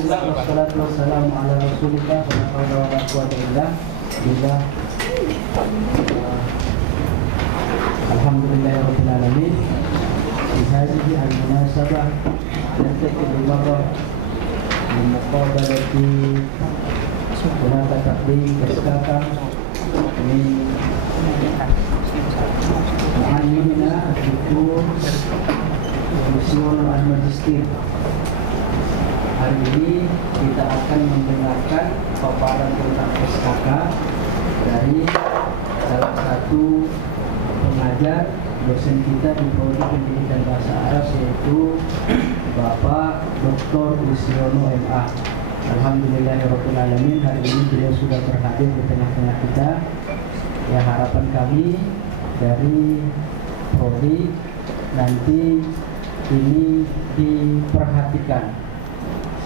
Alhamdulillah wassalatu wassalamu ala Rasulillah wa la haula wa la quwwata illa billah. Alhamdulillahirabbil alamin. Di hadhihi al-munasabah naltaqi marrah min muqabalati hunaka taqdim SKK min muallimina ad-doktor Wiswono Al-Majistir. Hari ini kita akan mendengarkan paparan tentang SKK dari salah satu pengajar dosen kita di Prodi Pendidikan Bahasa Arab, yaitu Bapak Dr. Wiswono MA. Alhamdulillahirabbil alamin, hari ini beliau sudah berhadir di tengah-tengah kita. Ya, harapan kami dari Prodi nanti ini diperhatikan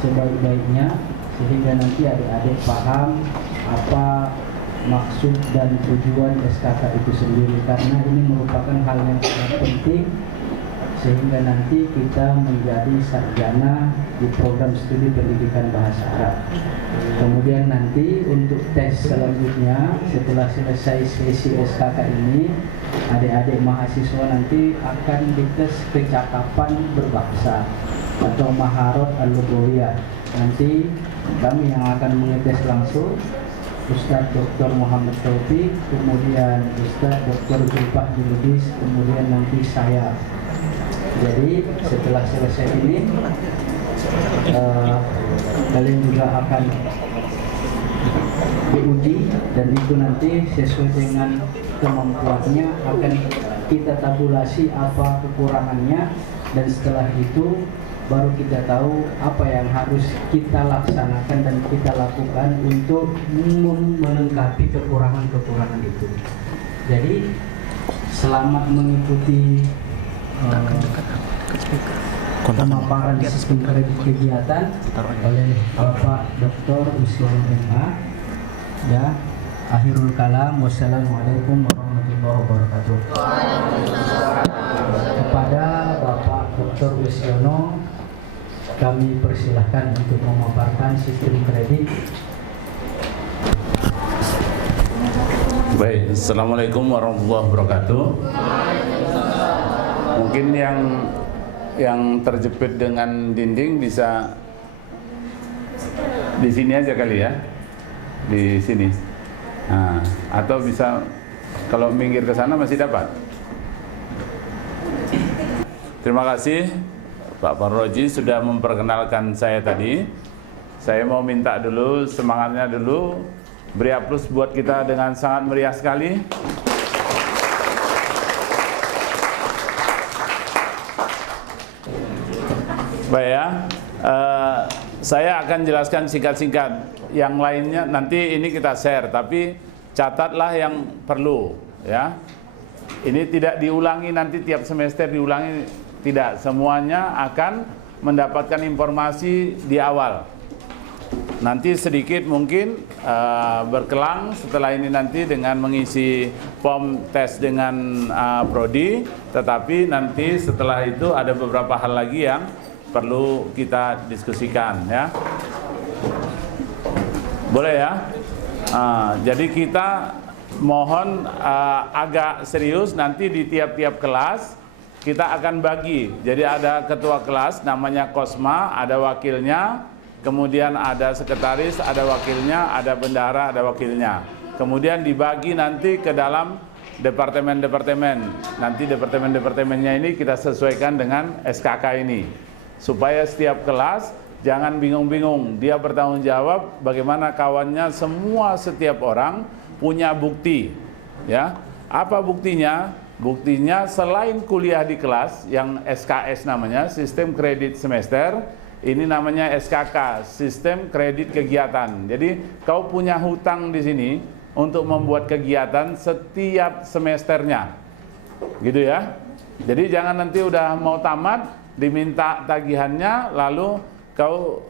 sebaik-baiknya sehingga nanti adik-adik paham apa maksud dan tujuan SKK itu sendiri, karena ini merupakan hal yang sangat penting sehingga nanti kita menjadi sarjana di program studi pendidikan bahasa Arab. Kemudian nanti untuk tes selanjutnya setelah selesai sesi SKK ini, adik-adik mahasiswa nanti akan dites kecakapan berbahasa atau maharot al-lughawiyah. Nanti kami yang akan mengetes langsung Ustadz Dr. Muhammad Taufik, kemudian Ustadz Dr. Zulfah Lubis, kemudian nanti saya. Jadi setelah selesai ini kalian juga akan diuji, dan itu nanti sesuai dengan kemampuannya akan kita tabulasi apa kekurangannya, dan setelah itu baru kita tahu apa yang harus kita laksanakan dan kita lakukan untuk melengkapi kekurangan-kekurangan itu. Jadi selamat mengikuti pemaparan sistem kredit kegiatan oleh Bapak Dr. Wiswono MA. Ya, akhirul kalam, wassalamualaikum warahmatullahi wabarakatuh. Kepada Bapak Dr. Wiswono kami persilahkan untuk memaparkan sistem kredit. Baik, assalamualaikum warahmatullahi wabarakatuh. Mungkin yang terjepit dengan dinding bisa di sini aja kali ya, di sini. Nah, atau bisa kalau minggir ke sana masih dapat. Terima kasih Pak Parroji sudah memperkenalkan saya tadi. Saya mau minta dulu semangatnya dulu, beri aplaus buat kita dengan sangat meriah sekali. Baik ya, saya akan jelaskan singkat-singkat. Yang lainnya nanti ini kita share, tapi catatlah yang perlu ya. Ini tidak diulangi nanti tiap semester diulangi, tidak. Semuanya akan mendapatkan informasi di awal. Nanti sedikit mungkin berkelang setelah ini nanti dengan mengisi form tes dengan Prodi, tetapi nanti setelah itu ada beberapa hal lagi yang perlu kita diskusikan ya. Boleh ya? Jadi kita mohon agak serius, nanti di tiap-tiap kelas kita akan bagi. Jadi ada ketua kelas namanya Kosma, ada wakilnya, kemudian ada sekretaris, ada wakilnya, ada bendahara, ada wakilnya. Kemudian dibagi nanti ke dalam departemen-departemen. Nanti departemen-departemennya ini kita sesuaikan dengan SKK ini. Supaya setiap kelas jangan bingung-bingung, dia bertanggung jawab bagaimana kawannya, semua setiap orang punya bukti ya. Apa buktinya? Buktinya selain kuliah di kelas yang SKS namanya, sistem kredit semester, ini namanya SKK, sistem kredit kegiatan. Jadi kau punya hutang di sini untuk membuat kegiatan setiap semesternya, gitu ya. Jadi jangan nanti udah mau tamat diminta tagihannya, lalu kau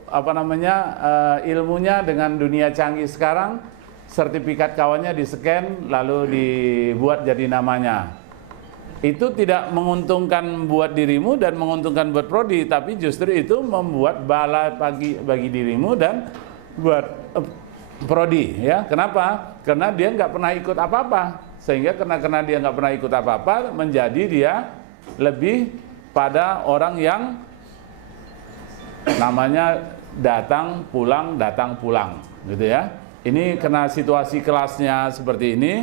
ilmunya dengan dunia canggih sekarang, sertifikat kawannya di-scan lalu dibuat jadi namanya. itu tidak menguntungkan buat dirimu dan menguntungkan buat prodi, tapi justru itu membuat bala bagi dirimu dan buat prodi, ya. Kenapa? Karena dia nggak pernah ikut apa-apa, sehingga karena dia nggak pernah ikut apa-apa, menjadi dia lebih pada orang yang namanya datang pulang, gitu ya. Ini karena situasi kelasnya seperti ini,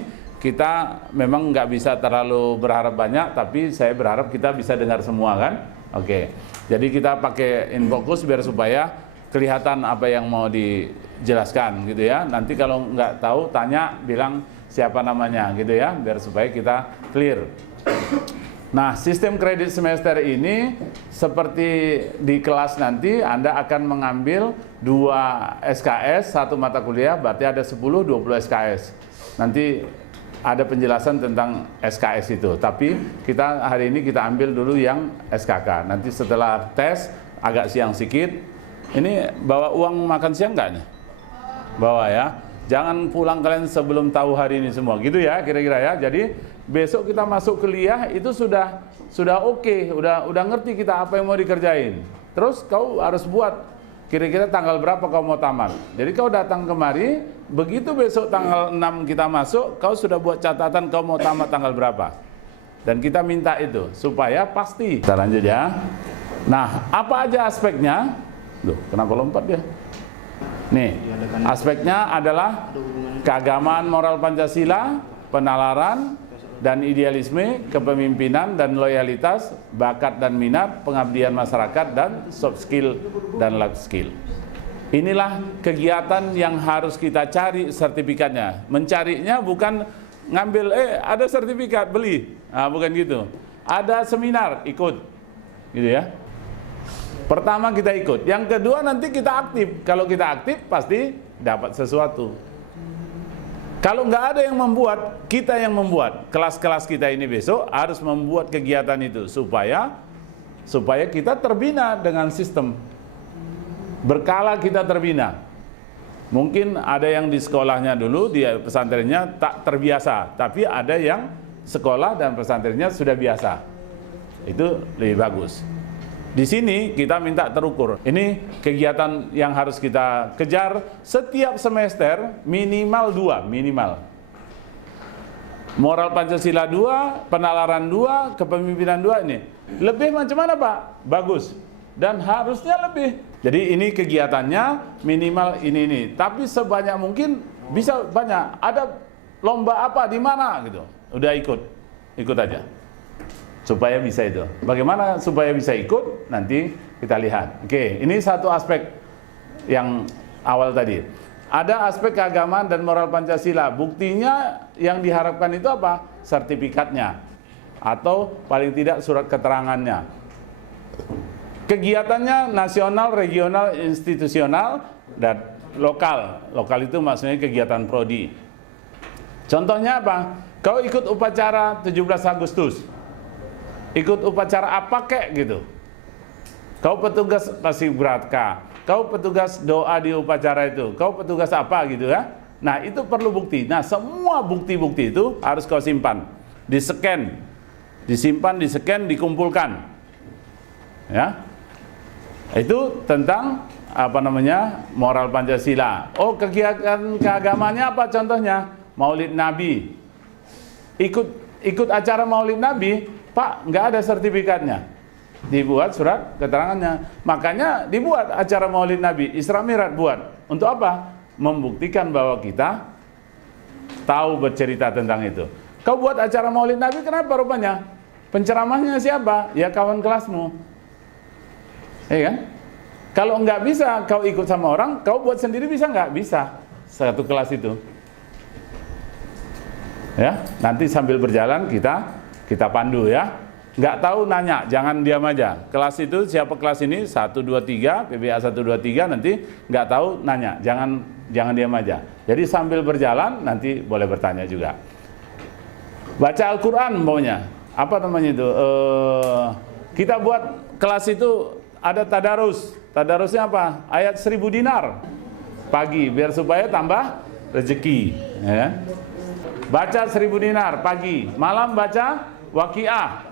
kita memang nggak bisa terlalu berharap banyak, tapi saya berharap kita bisa dengar semua kan. Oke, jadi kita pakai InFocus biar supaya kelihatan apa yang mau dijelaskan gitu ya. Nanti kalau nggak tahu tanya, bilang siapa namanya gitu ya, biar supaya kita clear. Nah, sistem kredit semester ini seperti di kelas nanti Anda akan mengambil 2 SKS, 1 mata kuliah, berarti ada 10-20 SKS. Nanti ada penjelasan tentang SKS itu, tapi kita hari ini kita ambil dulu yang SKK. Nanti setelah tes agak siang sedikit. Ini bawa uang makan siang nggak nih? Bawa ya. Jangan pulang kalian sebelum tahu hari ini semua, gitu ya kira-kira ya. Jadi besok kita masuk kuliah itu sudah oke, udah ngerti kita apa yang mau dikerjain. Terus kau harus buat kira-kira tanggal berapa kau mau tamat. Jadi kau datang kemari, begitu besok tanggal 6 kita masuk, kau sudah buat catatan kau mau tamat tanggal berapa. Dan kita minta itu supaya pasti. Kita lanjut ya. Nah, apa aja aspeknya? Loh, kenapa lompat dia? Nih, aspeknya adalah keagamaan moral Pancasila, penalaran dan idealisme, kepemimpinan dan loyalitas, bakat dan minat, pengabdian masyarakat, dan soft skill dan life skill. Inilah kegiatan yang harus kita cari sertifikatnya. Mencarinya bukan ngambil, ada sertifikat, beli. Nah, bukan gitu. Ada seminar, ikut. Gitu ya. Pertama kita ikut. Yang kedua nanti kita aktif. Kalau kita aktif pasti dapat sesuatu. Kalau nggak ada yang membuat, kita yang membuat. Kelas-kelas kita ini besok harus membuat kegiatan itu supaya kita terbina dengan sistem. Berkala kita terbina. Mungkin ada yang di sekolahnya dulu, di pesantrennya tak terbiasa, tapi ada yang sekolah dan pesantrennya sudah biasa. Itu lebih bagus. Di sini kita minta terukur. Ini kegiatan yang harus kita kejar setiap semester minimal 2, minimal. Moral Pancasila 2, penalaran 2, kepemimpinan 2 ini. Lebih macam mana Pak? Bagus. Dan harusnya lebih. Jadi ini kegiatannya minimal ini. Tapi sebanyak mungkin bisa banyak. Ada lomba apa di mana gitu. Udah ikut aja. Supaya bisa itu. Bagaimana supaya bisa ikut? Nanti kita lihat. Oke, ini satu aspek yang awal tadi. Ada aspek keagamaan dan moral Pancasila. Buktinya yang diharapkan itu apa? Sertifikatnya. Atau paling tidak surat keterangannya. Kegiatannya nasional, regional, institusional, dan lokal. Lokal itu maksudnya kegiatan prodi. Contohnya apa? Kau ikut upacara 17 Agustus. Ikut upacara apa kek gitu. Kau petugas paskibraka, kau petugas doa di upacara itu, kau petugas apa gitu ya. Nah, itu perlu bukti. Nah, semua bukti-bukti itu harus kau simpan. Di-scan, disimpan, di-scan, dikumpulkan. Ya. Itu tentang moral Pancasila. Oh, kegiatan keagamaannya apa contohnya? Maulid Nabi. Ikut acara Maulid Nabi, Pak, nggak ada sertifikatnya. Dibuat surat keterangannya. Makanya dibuat acara Maulid Nabi, Isra Mi'raj buat. Untuk apa? Membuktikan bahwa kita tahu bercerita tentang itu. Kau buat acara Maulid Nabi, kenapa rupanya? Penceramahnya siapa? Ya kawan kelasmu. Iya kan? Kalau nggak bisa kau ikut sama orang, kau buat sendiri bisa nggak? Bisa. Satu kelas itu. Ya, nanti sambil berjalan kita pandu ya. Nggak tahu nanya, jangan diam aja. Kelas itu siapa kelas ini? 1, 2, 3, PBA 1, 2, 3, nanti nggak tahu nanya, jangan diam aja. Jadi sambil berjalan nanti boleh bertanya juga. Baca Al-Quran maunya. Apa namanya itu? Kita buat kelas itu ada tadarus. Tadarusnya apa? Ayat 1000 dinar pagi, biar supaya tambah rezeki. Ya. Baca 1000 dinar pagi, malam baca waqiah,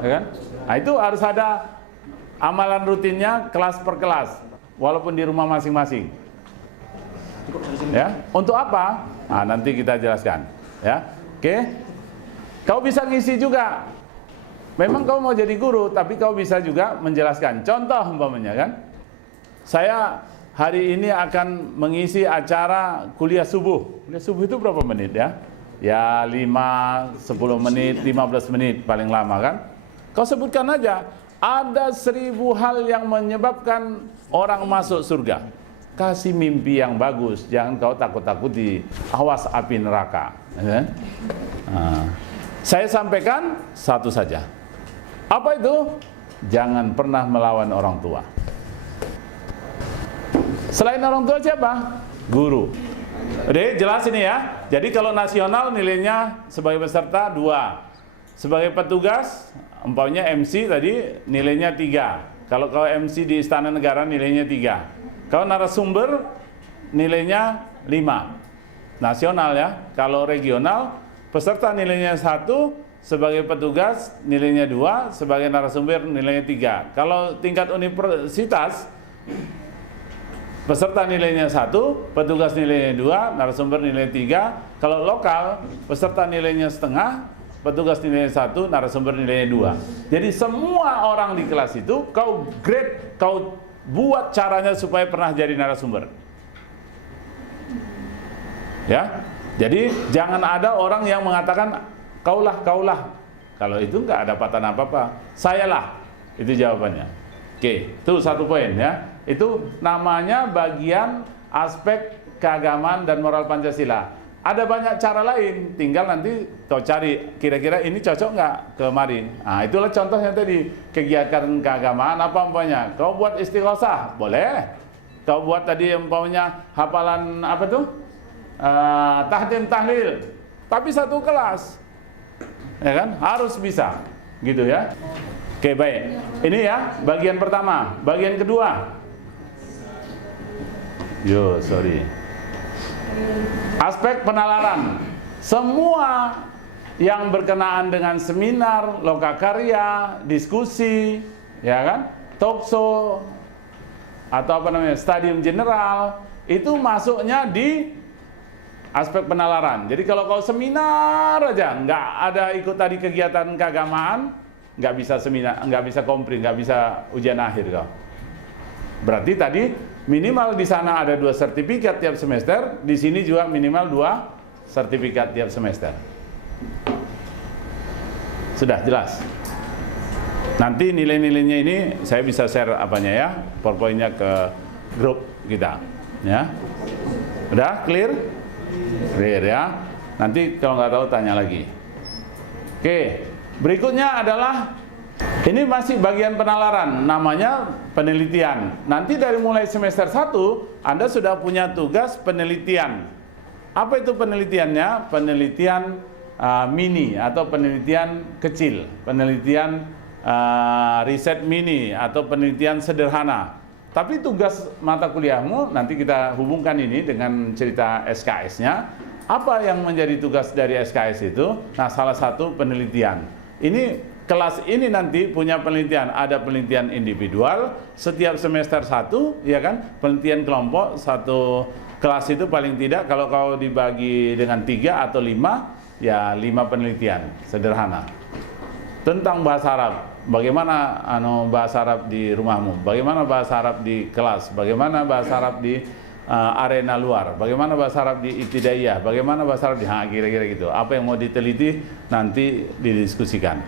ya kan? Nah, itu harus ada amalan rutinnya kelas per kelas, walaupun di rumah masing-masing. Ya, untuk apa? Nah, nanti kita jelaskan. Ya, oke. Kau bisa ngisi juga. Memang kau mau jadi guru, tapi kau bisa juga menjelaskan. Contoh umpamanya kan, saya hari ini akan mengisi acara kuliah subuh. Kuliah subuh itu berapa menit ya? Ya 5, 10 menit, 15 menit paling lama kan? Kau sebutkan aja, ada 1000 hal yang menyebabkan orang masuk surga. Kasih mimpi yang bagus, jangan kau takut-takuti, awas api neraka. Ya? Nah, saya sampaikan satu saja. Apa itu? Jangan pernah melawan orang tua. Selain orang tua siapa? Guru. Oke, jelas ini ya. Jadi kalau nasional nilainya sebagai peserta 2. Sebagai petugas, umpamanya MC tadi nilainya 3. Kalau MC di Istana Negara nilainya 3. Kalau narasumber nilainya 5. Nasional ya. Kalau regional peserta nilainya 1, sebagai petugas nilainya 2, sebagai narasumber nilainya 3. Kalau tingkat universitas peserta nilainya 1, petugas nilainya 2, narasumber nilainya 3. Kalau lokal, peserta nilainya setengah, petugas nilainya 1, narasumber nilainya 2. Jadi semua orang di kelas itu kau grade, kau buat caranya supaya pernah jadi narasumber. Ya. Jadi jangan ada orang yang mengatakan kaulah. Kalau itu nggak ada patan apa-apa. Sayalah. Itu jawabannya. Oke, itu satu poin ya. Itu namanya bagian aspek keagamaan dan moral Pancasila. Ada banyak cara lain, tinggal nanti kau cari kira-kira ini cocok nggak kemarin. Nah, itulah contohnya tadi, kegiatan keagamaan apa umpamanya. Kau buat istighosah, boleh. Kau buat tadi umpamanya hafalan apa tuh? Tahdim tahlil. Tapi satu kelas. Ya kan? Harus bisa. Gitu ya. Oke, baik. Ini ya bagian pertama. Bagian kedua. Sorry. Aspek penalaran. Semua yang berkenaan dengan seminar, lokakarya, diskusi, ya kan? Talkshow atau apa namanya? Stadium general, itu masuknya di aspek penalaran. Jadi kalau kau seminar aja, nggak ada ikut tadi kegiatan keagamaan, nggak bisa seminar, nggak bisa komprin, nggak bisa ujian akhir kau. Berarti tadi minimal di sana ada 2 sertifikat tiap semester, di sini juga minimal 2 sertifikat tiap semester. Sudah jelas. Nanti nilai-nilainya ini saya bisa share apanya ya, PowerPoint-nya ke grup kita, ya. Udah clear? Clear ya. Nanti kalau nggak tahu tanya lagi. Oke, berikutnya adalah ini masih bagian penalaran, namanya penelitian. Nanti dari mulai semester 1, Anda sudah punya tugas penelitian. Apa itu penelitiannya? Penelitian mini atau penelitian kecil, penelitian riset mini atau penelitian sederhana. Tapi tugas mata kuliahmu, nanti kita hubungkan ini dengan cerita SKS-nya. Apa yang menjadi tugas dari SKS itu? Nah, salah satu penelitian. Ini kelas ini nanti punya penelitian, ada penelitian individual setiap semester 1, ya kan? Penelitian kelompok, satu kelas itu paling tidak kalau kau dibagi dengan 3 atau 5, ya 5 penelitian sederhana. Tentang bahasa Arab, bagaimana bahasa Arab di rumahmu, bagaimana bahasa Arab di kelas, bagaimana bahasa Arab di arena luar, bagaimana bahasa Arab di ibtidaiyah, bagaimana bahasa Arab di kira-kira gitu. Apa yang mau diteliti nanti didiskusikan.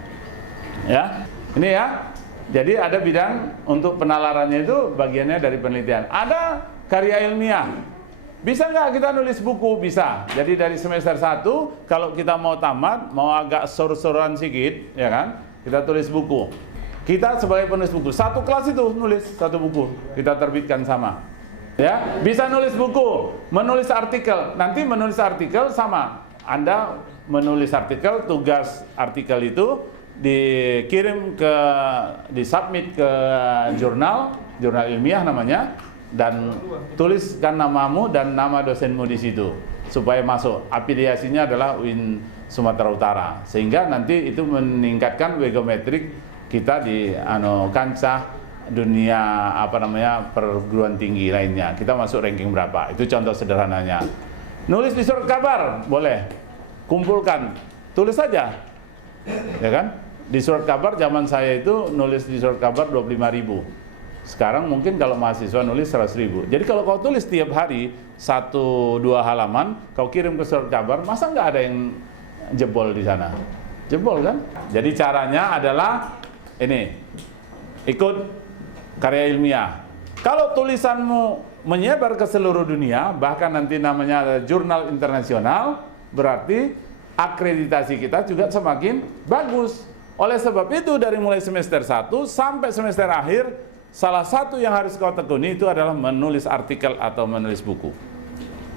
Ya, ini ya. Jadi ada bidang untuk penalarannya itu bagiannya dari penelitian. Ada karya ilmiah. Bisa nggak kita nulis buku? Bisa. Jadi dari semester 1 kalau kita mau tamat, mau agak sor-soran sedikit, ya kan? Kita tulis buku. Kita sebagai penulis buku, satu kelas itu nulis satu buku. Kita terbitkan sama. Ya, bisa nulis buku, menulis artikel. Nanti menulis artikel sama. Anda menulis artikel, tugas artikel itu dikirim disubmit ke jurnal ilmiah namanya, dan tuliskan namamu dan nama dosenmu di situ. supaya masuk. Afiliasinya adalah UIN Sumatera Utara, sehingga nanti itu meningkatkan wegometrik kita di kancah dunia perguruan tinggi lainnya. Kita masuk ranking berapa? Itu contoh sederhananya. Nulis di surat kabar boleh, kumpulkan, tulis saja, ya kan? Di surat kabar zaman saya itu nulis di surat kabar 25.000. Sekarang mungkin kalau mahasiswa nulis 100.000. Jadi kalau kau tulis tiap hari 1-2 halaman, kau kirim ke surat kabar, masa nggak ada yang jebol di sana? Jebol kan? Jadi caranya adalah ini, ikut karya ilmiah. Kalau tulisanmu menyebar ke seluruh dunia, bahkan nanti namanya jurnal internasional, berarti akreditasi kita juga semakin bagus. Oleh sebab itu dari mulai semester 1 sampai semester akhir, salah satu yang harus kau tekuni itu adalah menulis artikel atau menulis buku.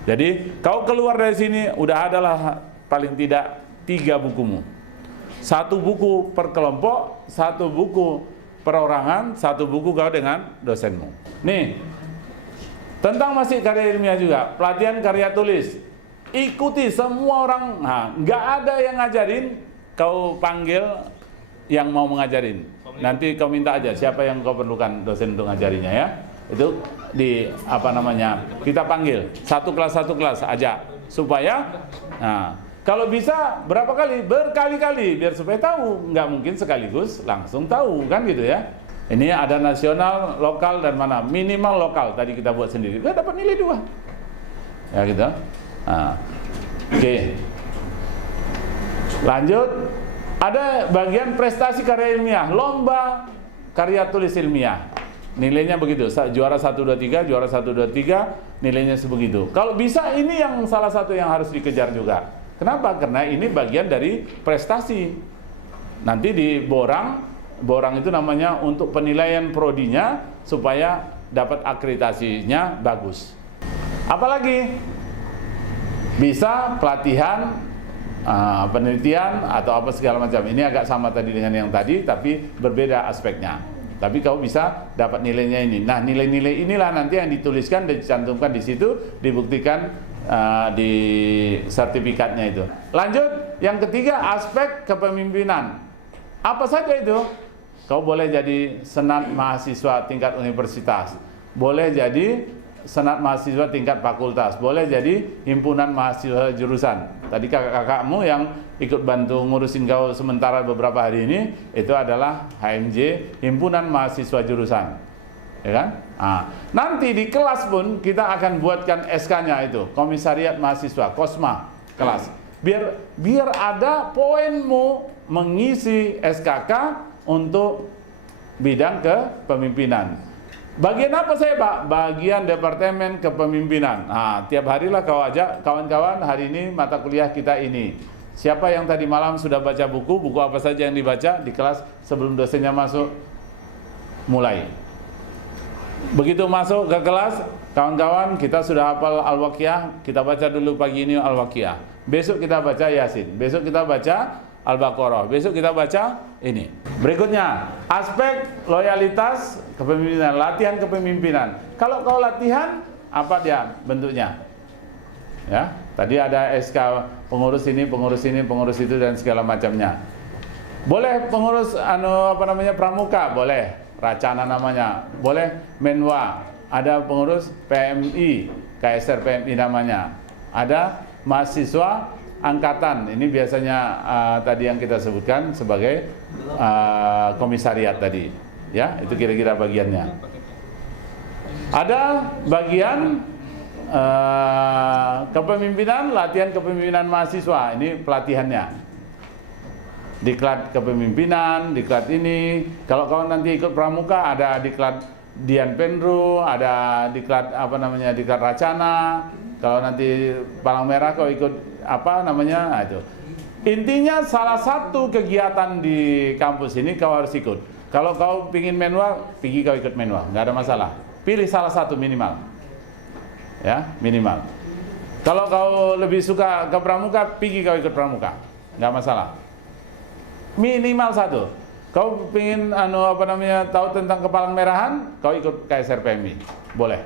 Jadi kau keluar dari sini udah adalah paling tidak 3 bukumu. 1 buku per kelompok, 1 buku perorangan, 1 buku kau dengan dosenmu. Nih, tentang masih karya ilmiah juga, pelatihan karya tulis. Ikuti semua orang, nggak ada yang ngajarin, kau panggil yang mau mengajarin. Nanti kau minta aja siapa yang kau perlukan dosen untuk ngajarinya ya. Itu kita panggil satu kelas aja supaya kalau bisa berapa kali, berkali-kali biar supaya tahu, nggak mungkin sekaligus langsung tahu kan gitu ya. Ini ada nasional, lokal dan mana, minimal lokal tadi kita buat sendiri, kita dapat nilai 2 ya gitu. Oke. Lanjut. Ada bagian prestasi karya ilmiah, lomba karya tulis ilmiah. Nilainya begitu, juara 1, 2, 3, juara 1, 2, 3, nilainya sebegitu. Kalau bisa ini yang salah satu yang harus dikejar juga. Kenapa? Karena ini bagian dari prestasi. Nanti di borang itu namanya untuk penilaian prodinya supaya dapat akreditasinya bagus. Apalagi bisa pelatihan, penelitian atau apa segala macam. Ini agak sama tadi dengan yang tadi, tapi berbeda aspeknya. Tapi kau bisa dapat nilainya ini. Nah, nilai-nilai inilah nanti yang dituliskan dan dicantumkan di situ, dibuktikan di sertifikatnya itu. Lanjut, yang ketiga aspek kepemimpinan. Apa saja itu? Kau boleh jadi senat mahasiswa tingkat universitas, boleh jadi senat mahasiswa tingkat fakultas, boleh jadi himpunan mahasiswa jurusan. Tadi kakak-kakakmu yang ikut bantu ngurusin kau sementara beberapa hari ini, itu adalah HMJ, himpunan mahasiswa jurusan, ya kan? Nanti di kelas pun kita akan buatkan SK-nya itu, komisariat mahasiswa, kosma kelas. Biar ada poinmu mengisi SKK untuk bidang kepemimpinan. Bagian apa saya Pak? Bagian Departemen Kepemimpinan. Tiap harilah kau ajak kawan-kawan, hari ini mata kuliah kita ini. Siapa yang tadi malam sudah baca buku apa saja yang dibaca di kelas sebelum dosennya masuk? Mulai. Begitu masuk ke kelas, kawan-kawan kita sudah hafal Al-Waqiah, kita baca dulu pagi ini Al-Waqiah. Besok kita baca Yasin, besok kita baca Al-Baqarah, besok kita baca ini. Berikutnya, aspek loyalitas kepemimpinan, latihan kepemimpinan. Kalau kau latihan, apa dia bentuknya? Ya, tadi ada SK pengurus ini, pengurus itu dan segala macamnya. Boleh pengurus pramuka, boleh, Racana namanya. Boleh Menwa, ada pengurus PMI, KSR PMI namanya. Ada mahasiswa angkatan, ini biasanya tadi yang kita sebutkan sebagai komisariat tadi, ya itu kira-kira bagiannya. Ada bagian kepemimpinan, latihan kepemimpinan mahasiswa, ini pelatihannya. Diklat kepemimpinan, diklat ini. Kalau kau nanti ikut pramuka, ada diklat Dian Penru, ada diklat diklat Racana. Kalau nanti Palang Merah kau ikut itu. Intinya salah satu kegiatan di kampus ini kau harus ikut. Kalau kau pingin Menwa, pergi kau ikut Menwa, nggak ada masalah. Pilih salah satu minimal, ya minimal. Kalau kau lebih suka ke pramuka, pergi kau ikut pramuka, nggak masalah. Minimal satu. Kau pingin tahu tentang kepalang merahan, kau ikut KSR PMI, boleh.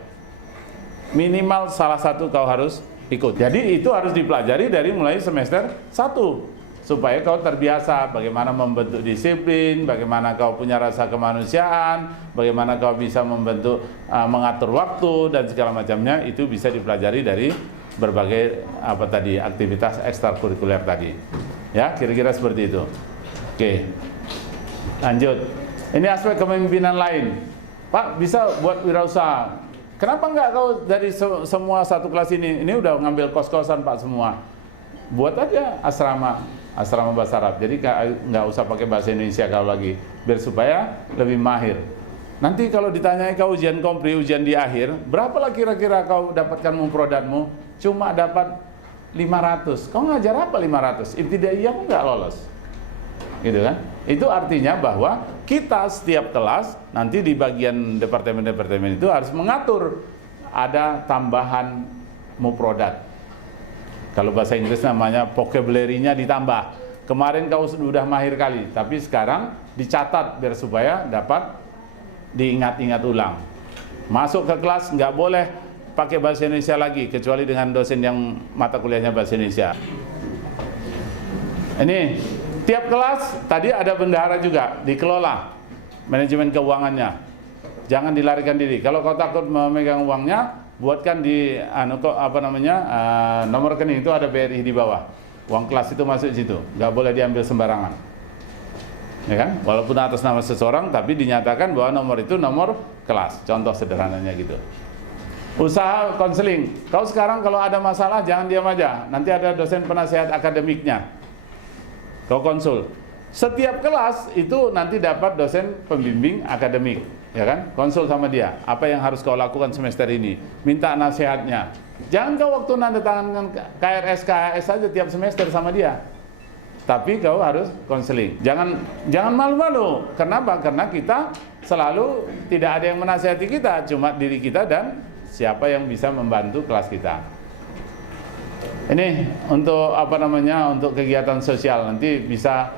Minimal salah satu kau harus ikut. Jadi itu harus dipelajari dari mulai semester 1 supaya kau terbiasa bagaimana membentuk disiplin, bagaimana kau punya rasa kemanusiaan, bagaimana kau bisa membentuk mengatur waktu dan segala macamnya. Itu bisa dipelajari dari berbagai aktivitas ekstrakurikuler tadi. Ya, kira-kira seperti itu. Oke. Lanjut. Ini aspek kepemimpinan lain. Pak, bisa buat wirausaha. Kenapa enggak kau dari semua satu kelas ini? Ini udah ngambil kos-kosan Pak semua. Buat aja asrama bahasa Arab. Jadi nggak usah pakai bahasa Indonesia kalau lagi, biar supaya lebih mahir. Nanti kalau ditanyai kau ujian kompri, ujian di akhir, berapa lah kira-kira kau dapatkan mufradatmu? Cuma dapat 500. Kau ngajar apa 500? Ibtidaiyah nggak lolos. Gitu kan? Itu artinya bahwa kita setiap kelas nanti di bagian departemen-departemen itu harus mengatur ada tambahan mufradat. Kalau bahasa Inggris namanya vocabulary-nya ditambah. Kemarin kau sudah mahir kali, tapi sekarang dicatat biar supaya dapat diingat-ingat ulang. Masuk ke kelas nggak boleh pakai bahasa Indonesia lagi, kecuali dengan dosen yang mata kuliahnya bahasa Indonesia. Ini tiap kelas tadi ada bendahara juga, dikelola manajemen keuangannya. Jangan dilarikan diri. Kalau kau takut memegang uangnya, buatkan di nomor rekening itu ada BRI di bawah. Uang kelas itu masuk di situ, nggak boleh diambil sembarangan. Ya kan? Walaupun atas nama seseorang, tapi dinyatakan bahwa nomor itu nomor kelas. Contoh sederhananya gitu. Usaha konseling. Kau sekarang kalau ada masalah jangan diam aja. Nanti ada dosen penasehat akademiknya. Kau konsul. Setiap kelas itu nanti dapat dosen pembimbing akademik. Ya kan? Konsul sama dia. Apa yang harus kau lakukan semester ini? Minta nasihatnya. Jangan kau waktu nanda tangan KRS, KHS saja tiap semester sama dia. Tapi kau harus konseling. Jangan malu-malu. Kenapa? Karena kita selalu tidak ada yang menasihati kita, cuma diri kita dan siapa yang bisa membantu kelas kita. Ini untuk untuk kegiatan sosial nanti bisa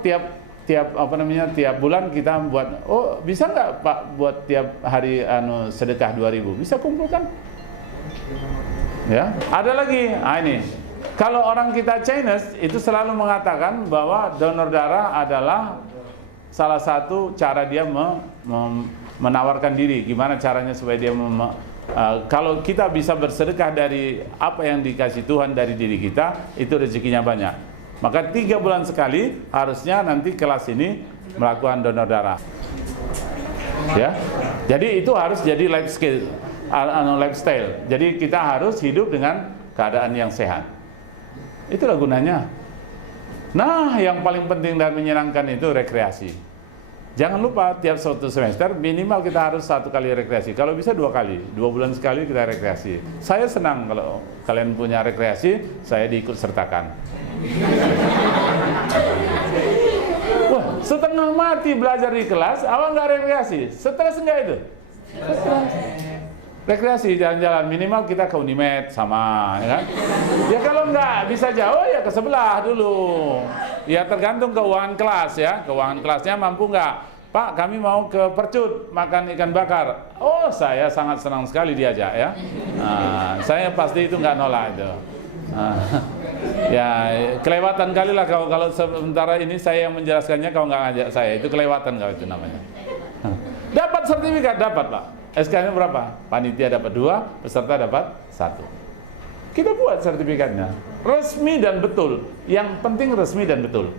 tiap bulan kita buat, bisa nggak Pak buat tiap hari sedekah 2.000, bisa kumpulkan. Ya, ada lagi. Ini kalau orang kita Chinese itu selalu mengatakan bahwa donor darah adalah salah satu cara dia menawarkan diri. Gimana caranya supaya dia kalau kita bisa bersedekah dari apa yang dikasih Tuhan dari diri kita, itu rezekinya banyak. Maka 3 bulan sekali harusnya nanti kelas ini melakukan donor darah. Ya, jadi itu harus jadi lifestyle. Jadi kita harus hidup dengan keadaan yang sehat. Itulah gunanya. Nah, yang paling penting dan menyenangkan itu rekreasi. Jangan lupa tiap satu semester minimal kita harus 1 kali rekreasi. Kalau bisa 2 kali, 2 bulan sekali kita rekreasi. Saya senang kalau kalian punya rekreasi, saya diikut sertakan. Wah, setengah mati belajar di kelas, awal nggak rekreasi. Stres enggak itu? Stres. Rekreasi jalan-jalan minimal kita ke Unimed sama, ya kan? Ya kalau nggak bisa jauh ya ke sebelah dulu. Ya tergantung keuangan kelas ya. Keuangan kelasnya mampu nggak? Pak, kami mau ke Percut makan ikan bakar. Oh, saya sangat senang sekali diajak ya. Nah, saya pasti itu nggak nolak itu. Ya kelewatan kali lah kalau sementara ini saya yang menjelaskannya, kau nggak ngajak saya, itu kelewatan kalau itu namanya. Dapat sertifikat, dapat Pak. SK-nya berapa? Panitia dapat 2, peserta dapat 1. Kita buat sertifikatnya resmi dan betul. Yang penting resmi dan betul.